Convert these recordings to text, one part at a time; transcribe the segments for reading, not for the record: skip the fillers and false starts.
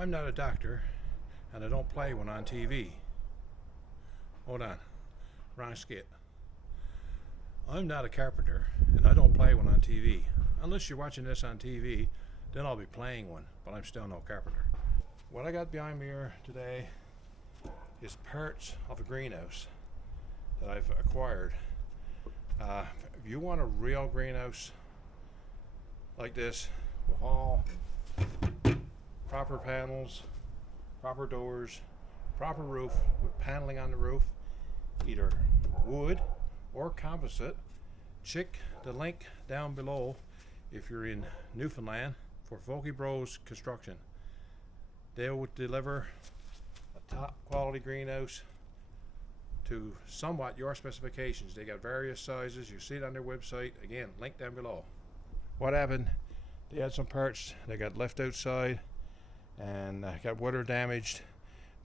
I'm not a doctor, and I don't play one on TV. Hold on, wrong skit. I'm not a carpenter, and I don't play one on TV. Unless you're watching this on TV, then I'll be playing one, but I'm still no carpenter. What I got behind me here today is parts of a greenhouse that I've acquired. If you want a real greenhouse like this, with all proper panels, proper doors, proper roof, with paneling on the roof, either wood or composite, check the link down below if you're in Newfoundland for Vokey Bros Construction. They will deliver a top quality greenhouse to somewhat your specifications. They got various sizes. You see it on their website. Again, link down below. What happened? They had some parts that got left outside and got weather damaged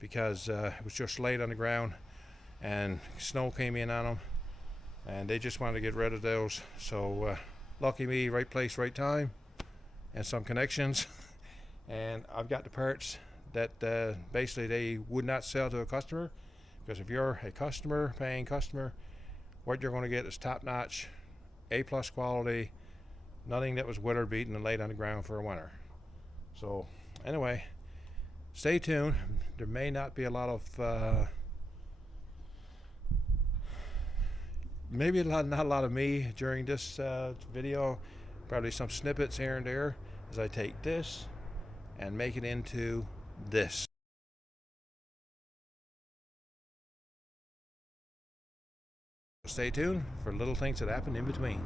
because it was just laid on the ground and snow came in on them, and they just wanted to get rid of those. So lucky me, right place, right time, and some connections. And I've got the parts that basically they would not sell to a customer, because if you're a customer, paying customer, what you're going to get is top-notch, A+ quality, nothing that was weather beaten and laid on the ground for a winter. So anyway, stay tuned. There may not be a lot of not a lot of me during this video. Probably some snippets here and there as I take this and make it into this. Stay tuned for little things that happen in between.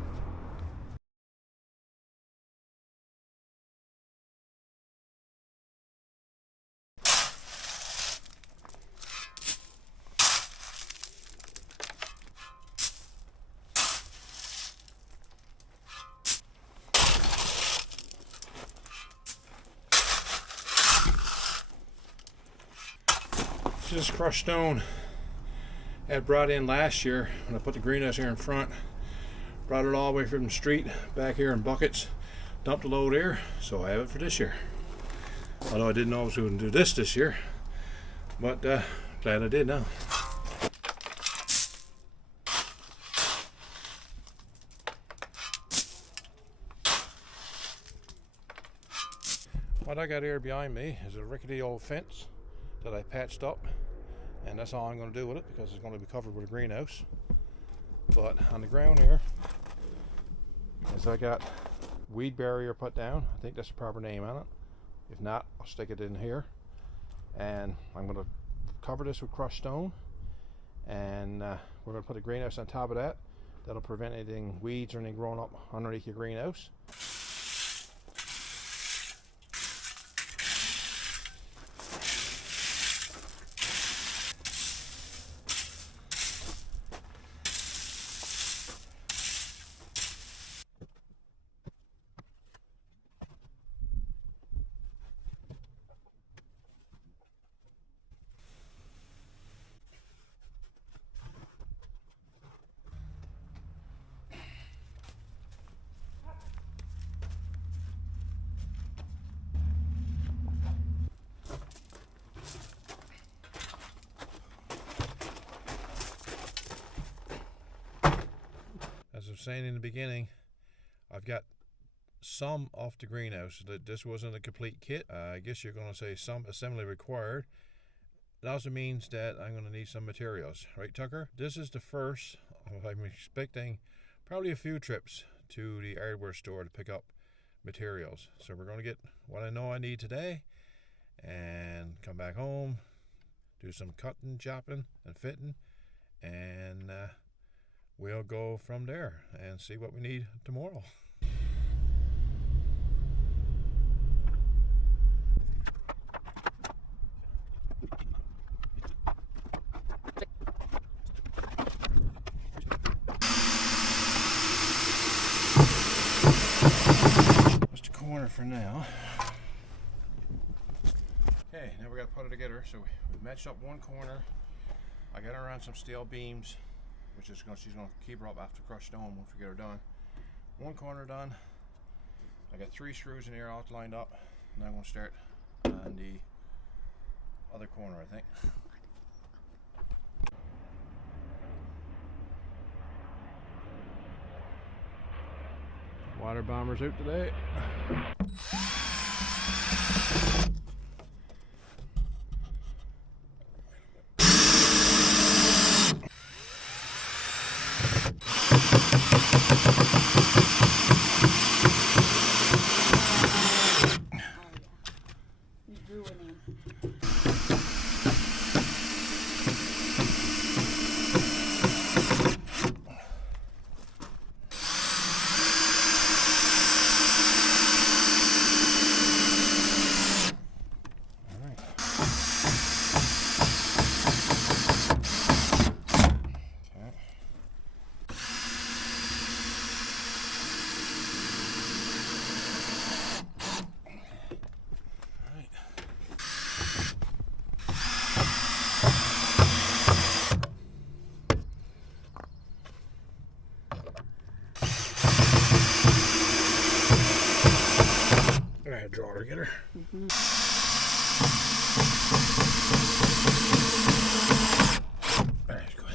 This is crushed stone I had brought in last year when I put the greenhouse here in front. Brought it all the way from the street back here in buckets, dumped a load here, so I have it for this year. Although I didn't know I was going to do this year, but glad I did now. What I got here behind me is a rickety old fence that I patched up, and that's all I'm going to do with it because it's going to be covered with a greenhouse. But on the ground here is I got weed barrier put down. I think that's the proper name on it. If not, I'll stick it in here, and I'm going to cover this with crushed stone, and we're going to put a greenhouse on top of that. That'll prevent anything, weeds or anything growing up underneath your greenhouse. As I was saying in the beginning, I've got some off the greenhouse. This wasn't a complete kit. I guess you're going to say some assembly required. It also means that I'm going to need some materials. Right, Tucker? This is the first. I'm expecting probably a few trips to the hardware store to pick up materials. So we're going to get what I know I need today and come back home, do some cutting, chopping, and fitting, and we'll go from there and see what we need tomorrow. That's the corner for now. Okay, now we got to put it together. So we matched up one corner. I got her on some steel beams, which is she's going to keep her up after crushed stone once we get her done. One corner done. I got 3 screws in here all lined up. Now I'm going to start on the other corner, I think. Water bomber's out today. I had drawer to get her. Alright, good.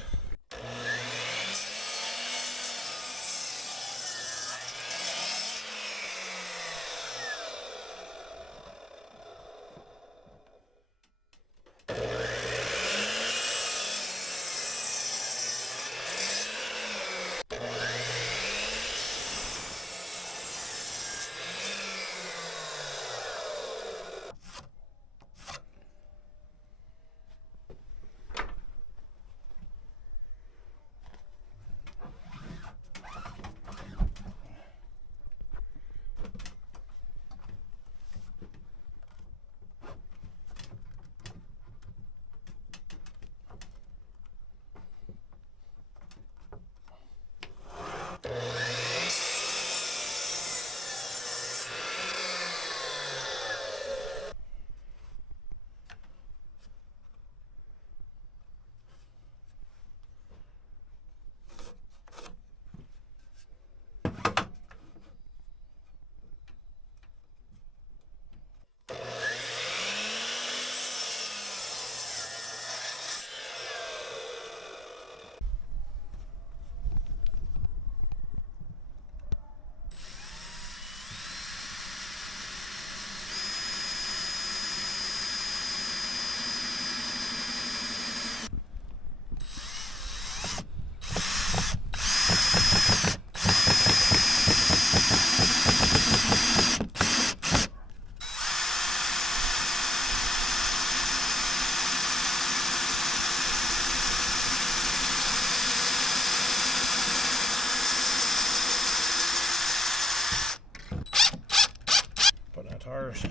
Putting out tires.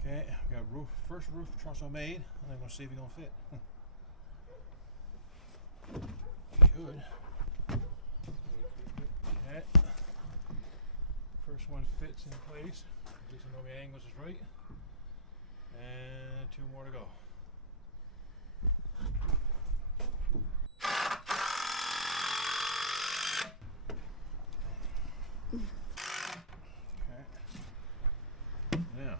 Okay, I've got first roof truss I made, and I'm going to see if it's going to fit. Should. Okay. First one fits in place. At least I know my angles is right. And two more to go. Okay. Now,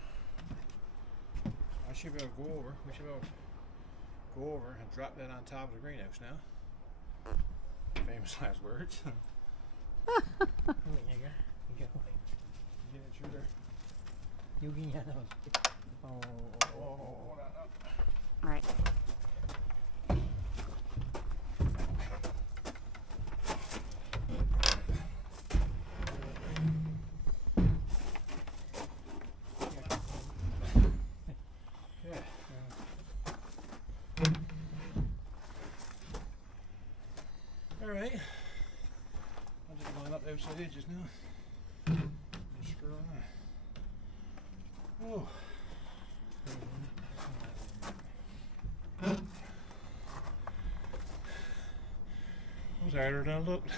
I should be able to go over. We should be able to go over and drop that on top of the greenhouse now. Famous last words. You get those. Oh, hold on. All right. Alright. I'll just line up the outside edges now. Just screw on that. Oh. That was harder than it looked.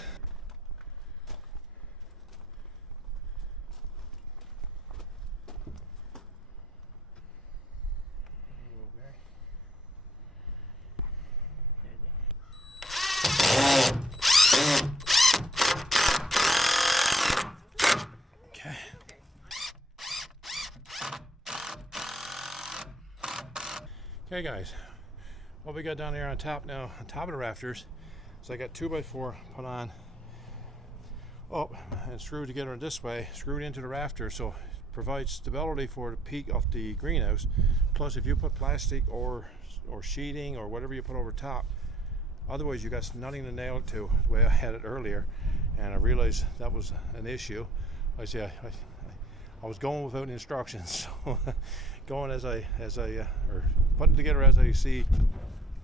Okay guys, what we got down here on top now, on top of the rafters, so I got 2x4 put on up and screwed together in this way, screwed into the rafter, so it provides stability for the peak of the greenhouse. Plus if you put plastic or sheeting or whatever you put over top, otherwise you got nothing to nail it to, the way I had it earlier, and I realized that was an issue. Like I say, I was going without instructions, so going as I or putting it together as I see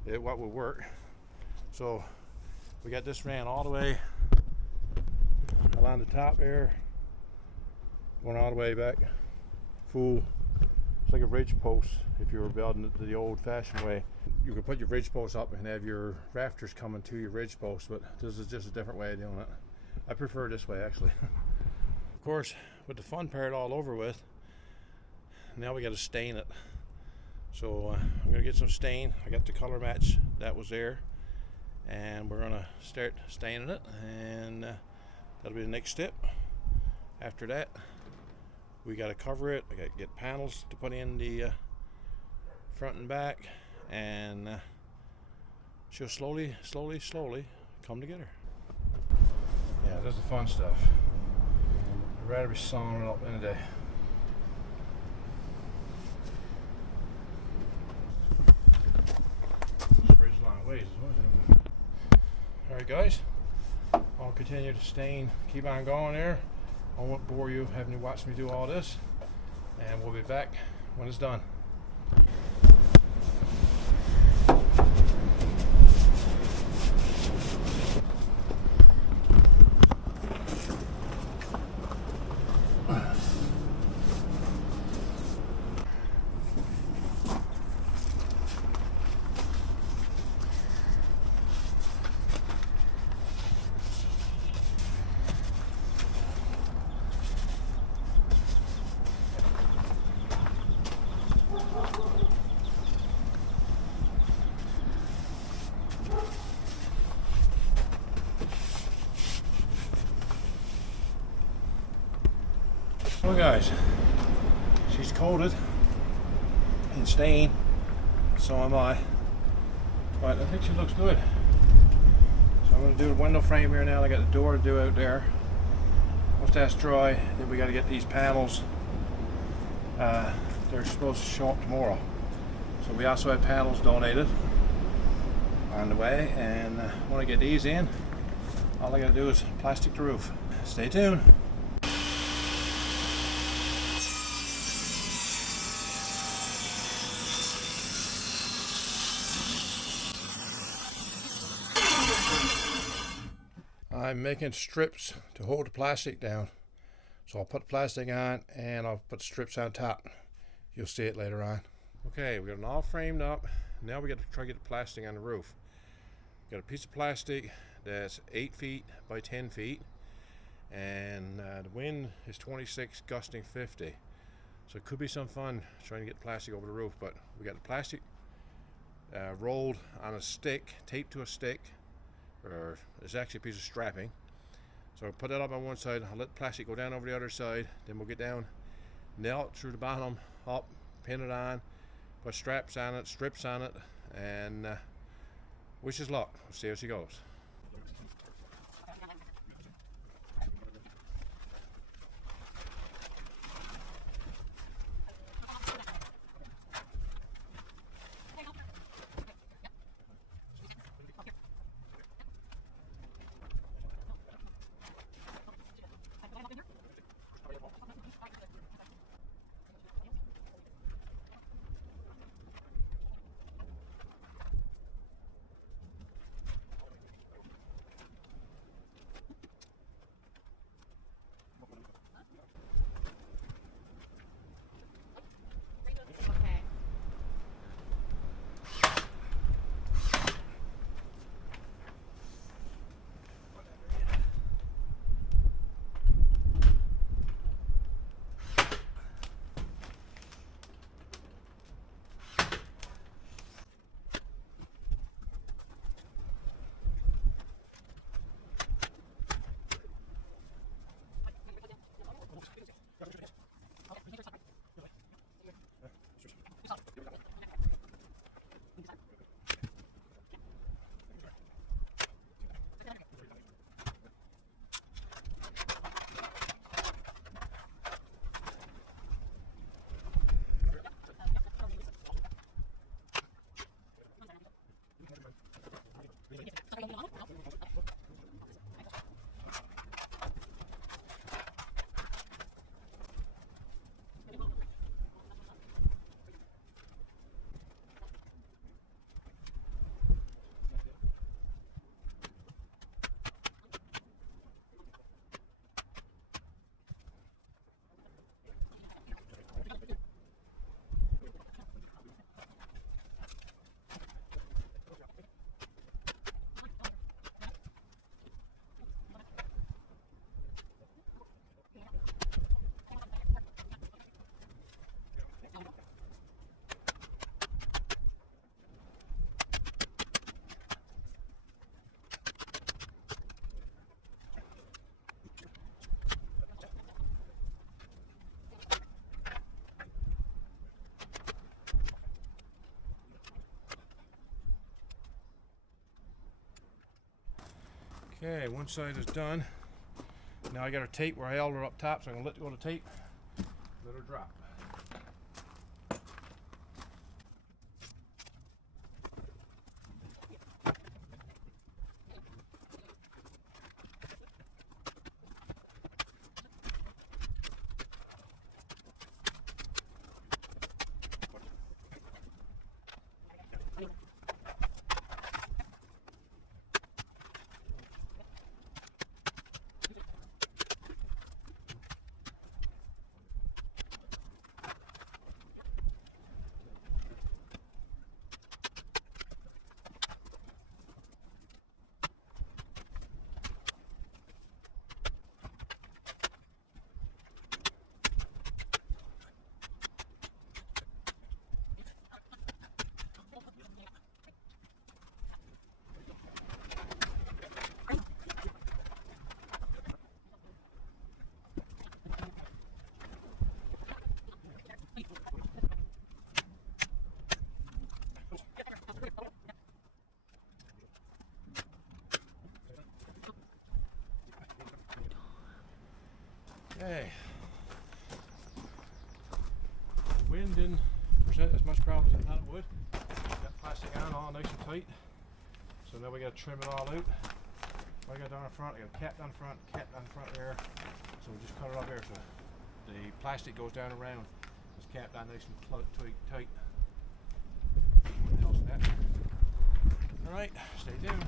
what would work. So we got this ran all the way along the top there, going all the way back, full. It's like a ridge post if you were building it the old-fashioned way. You could put your ridge post up and have your rafters coming to your ridge post, but this is just a different way of doing it. I prefer this way actually. Of course, with the fun part all over with, now we got to stain it. So I'm gonna get some stain. I got the color match that was there, and we're gonna start staining it, and that'll be the next step. After that, we got to cover it. I got to get panels to put in the front and back, and she'll slowly come together. Yeah, that's the fun stuff. I'd rather be sawing it up in a day. Bridge long ways, isn't it? Alright guys, I'll continue to stain, keep on going there. I won't bore you having to watch me do all this, and we'll be back when it's done. Well guys, she's coated and stained, so am I, but I think she looks good. So I'm going to do the window frame here now. I got the door to do out there. Once that's dry, then we got to get these panels. They're supposed to show up tomorrow. So we also have panels donated on the way, and when I get these in, all I got to do is plastic the roof. Stay tuned. I'm making strips to hold the plastic down. So I'll put the plastic on and I'll put strips on top. You'll see it later on. Okay, we got it all framed up. Now we got to try to get the plastic on the roof. Got a piece of plastic that's 8 feet by 10 feet, and the wind is 26, gusting 50. So it could be some fun trying to get plastic over the roof, but we got the plastic rolled on a stick, taped to a stick, or it's actually a piece of strapping. So I'll put that up on one side, I'll let the plastic go down over the other side, then we'll get down, nail it through the bottom, up, pin it on, put straps on it, strips on it, and wish us luck. We'll see how she goes. Okay, one side is done. Now I got her tape where I held her up top, so I'm gonna let go of the tape, let her drop. Okay. Wind didn't present as much problem as I thought it would. Got plastic on all nice and tight. So now we gotta trim it all out. What I got down in front, I got a cap down front, cap down front there. So we just cut it off there so the plastic goes down around. This cap down nice and tight. What else that? Alright, stay tuned.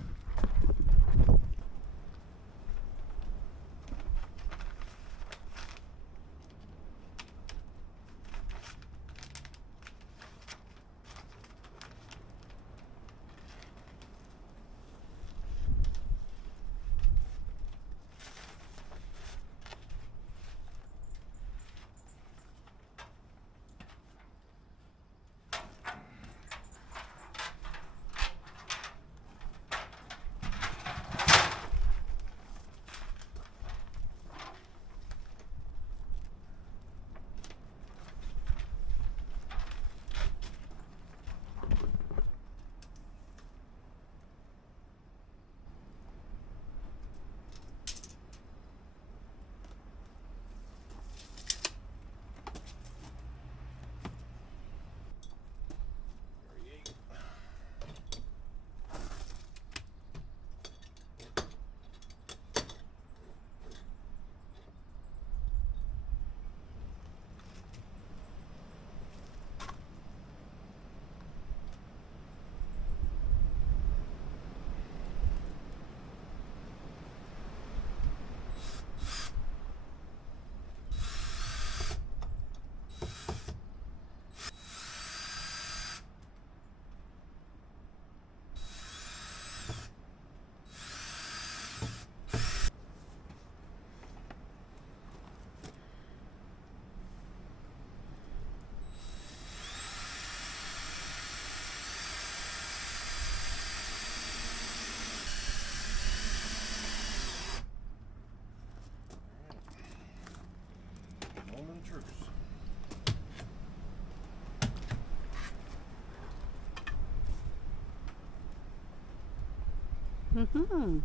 Mm-hmm.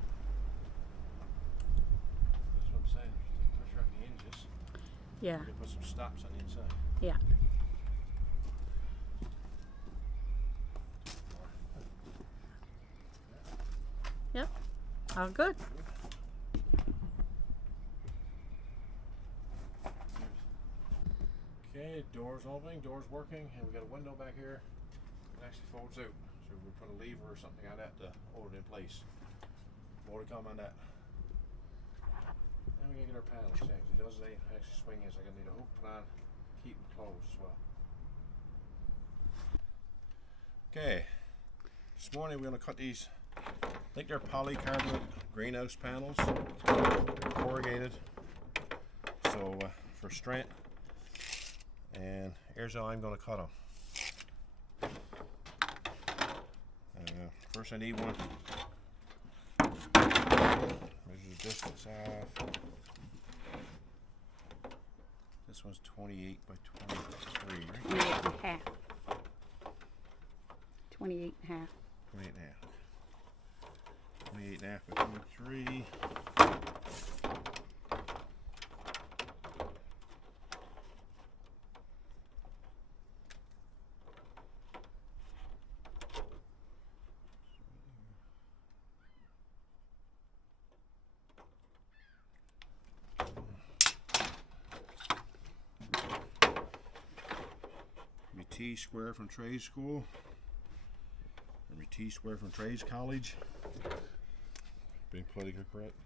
That's what I'm saying. Take pressure off the hinges. Yeah. You can put some stops on the inside. Yeah. Yep. All good. Okay, doors opening, doors working, and we got a window back here. It actually folds out. So we put a lever or something on that to hold it in place. More to come on that. And we gotta get our panels changed. It does actually swing in, so I'm gonna need a hook put on, keep them closed as well. Okay. This morning we're gonna cut these. I think they're polycarbonate greenhouse panels. They're corrugated. So for strength. And here's how I'm gonna cut them. First I need one. Measure the distance off. This one's 28 by 23, right? 28 and a half. 28 and a half. 28 and a half. 28.5 by 23. My T-square from trade school. Or my T-square from trades college. Being politically correct.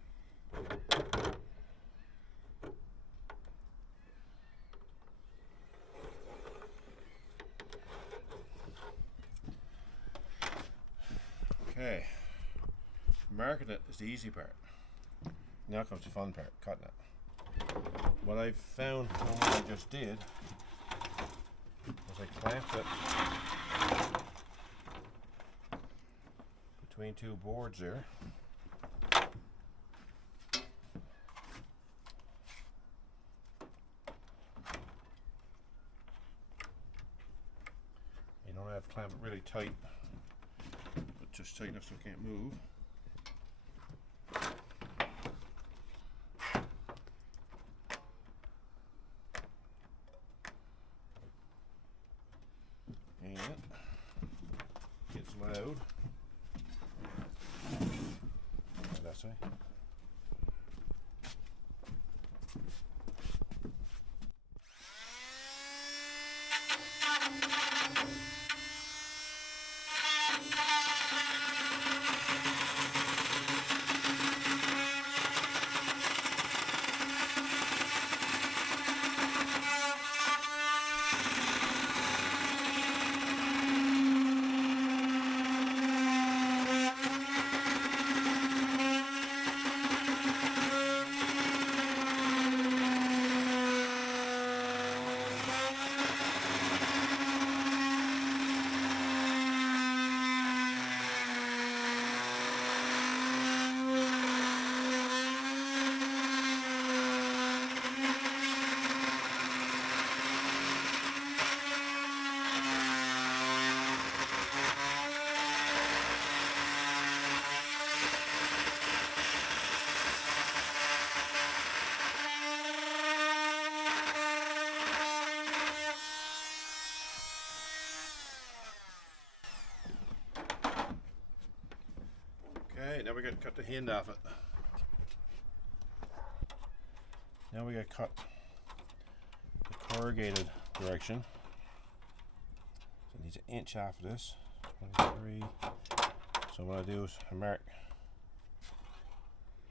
Okay. Marking it is the easy part. Now comes the fun part, cutting it. What I found from what I just did was I clamped it between two boards there. You don't have to clamp it really tight, but just tight enough so it can't move. And it gets loud. What did I say? Okay, now we got to cut the end off it. Now we got to cut the corrugated direction. So it needs an inch off of this. 23. So what I do is I mark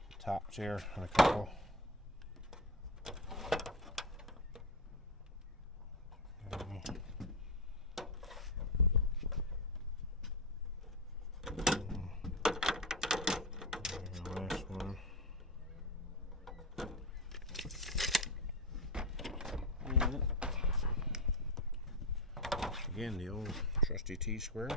the tops here and a couple. Last one. Again, the old trusty T-square.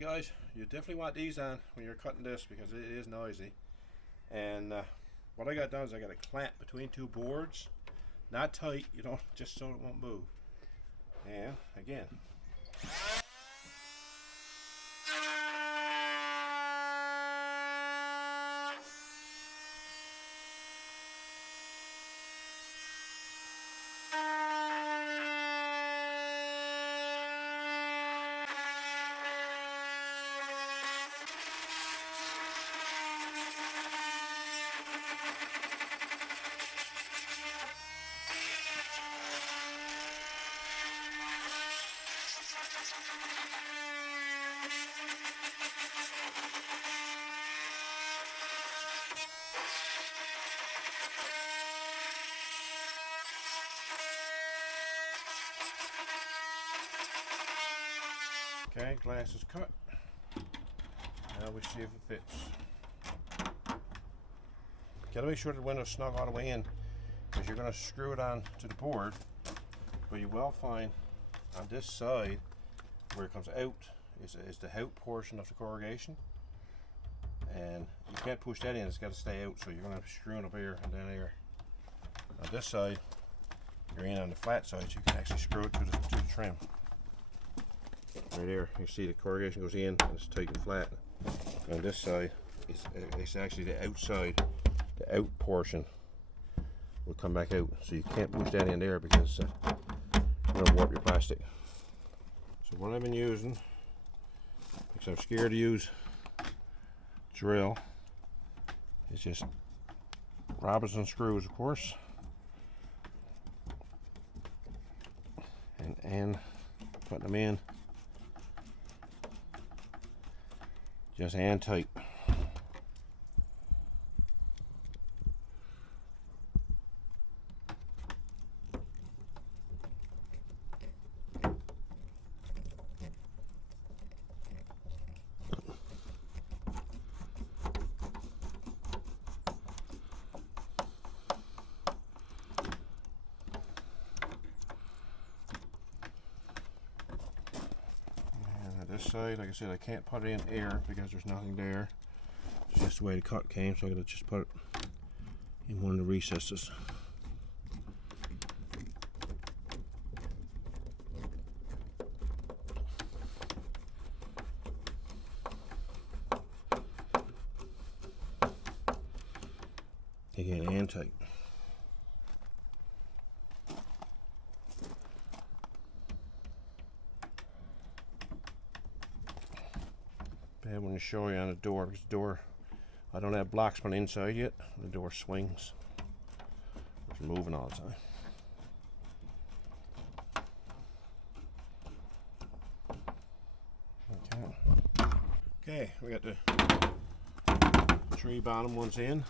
Guys, you definitely want these on when you're cutting this because it is noisy. And what I got done is I got a clamp between two boards, not tight, you know, just so it won't move. And again, okay, glass is cut. Now we see if it fits. Gotta make sure the window's snug all the way in, because you're gonna screw it on to the board. But you will find on this side where it comes out is the out portion of the corrugation, and you can't push that in, it's got to stay out, so you're gonna have to screw it up here and down here. On this side, you're in on the flat side, so you can actually screw it to the trim. Right there, you see the corrugation goes in and it's tight and flat. On this side, it's actually the outside, the out portion will come back out, so you can't push that in there because you're gonna warp your plastic. So what I've been using, because I'm scared to use drill, is just Robinson screws, of course, and putting them in just hand tight. This side, like I said, I can't put it in air because there's nothing there. It's just the way the cut came, so I gotta just put it in one of the recesses. Again, and tight. I want to show you on the door, because the door, I don't have blocks on the inside yet. The door swings. It's moving all the time. Okay, we got the 3 bottom ones in.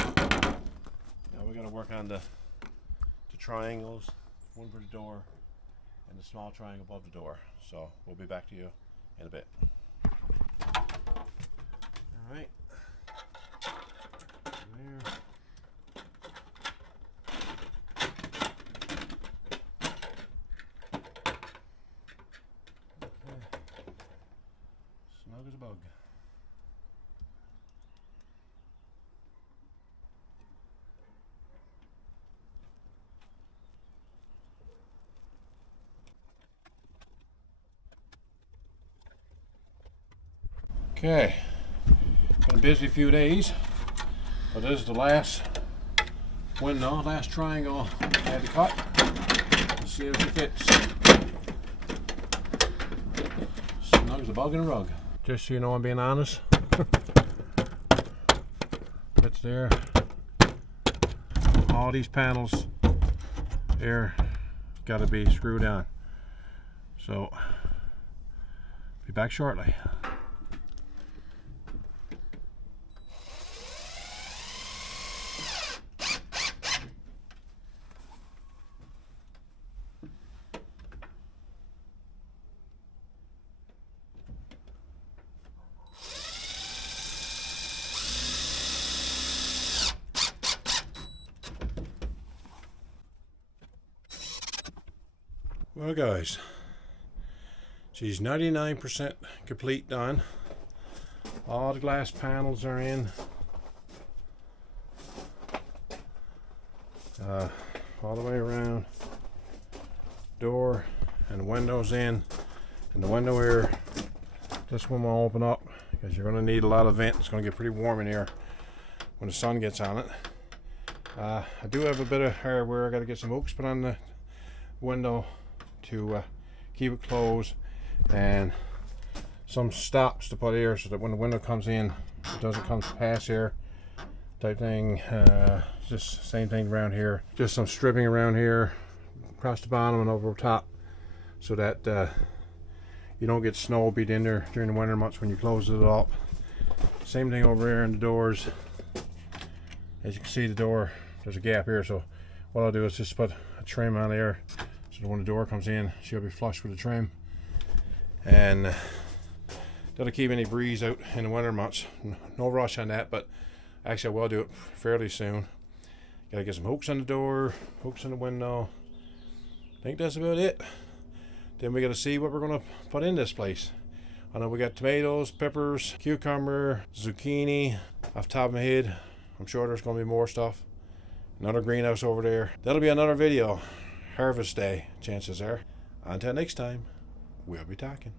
Now we got to work on the triangles, one for the door and the small triangle above the door. So we'll be back to you in a bit. Alright, there. Okay. Snug as a bug. Okay. Been a busy few days, but this is the last window, last triangle I had to cut. Let's see if it fits. Snug as a bug in a rug. Just so you know I'm being honest. Fits there. All these panels there got to be screwed on. So, be back shortly. Well guys, she's 99% complete done. All the glass panels are in. All the way around. Door and windows in. And the window here, this one will open up because you're going to need a lot of vent. It's going to get pretty warm in here when the sun gets on it. I do have a bit of hardware. I got to get some hooks put on the window to keep it closed, and some stops to put here so that when the window comes in it doesn't come past here type thing. Just same thing around here, just some stripping around here across the bottom and over top so that you don't get snow beat in there during the winter months when you close it up. Same thing over here in the doors. As you can see, the door, there's a gap here, so what I'll do is just put a trim on there so when the door comes in she'll be flush with the trim. And That'll keep any breeze out in the winter months. No rush on that, but actually I will do it fairly soon. Gotta get some hooks on the door, hooks on the window. I think that's about it. Then we gotta see what we're gonna put in this place. I know we got tomatoes, peppers, cucumber, zucchini. Off the top of my head, I'm sure there's gonna be more stuff. Another greenhouse over there. That'll be another video. Harvest day, chances are. Until next time, we'll be talking.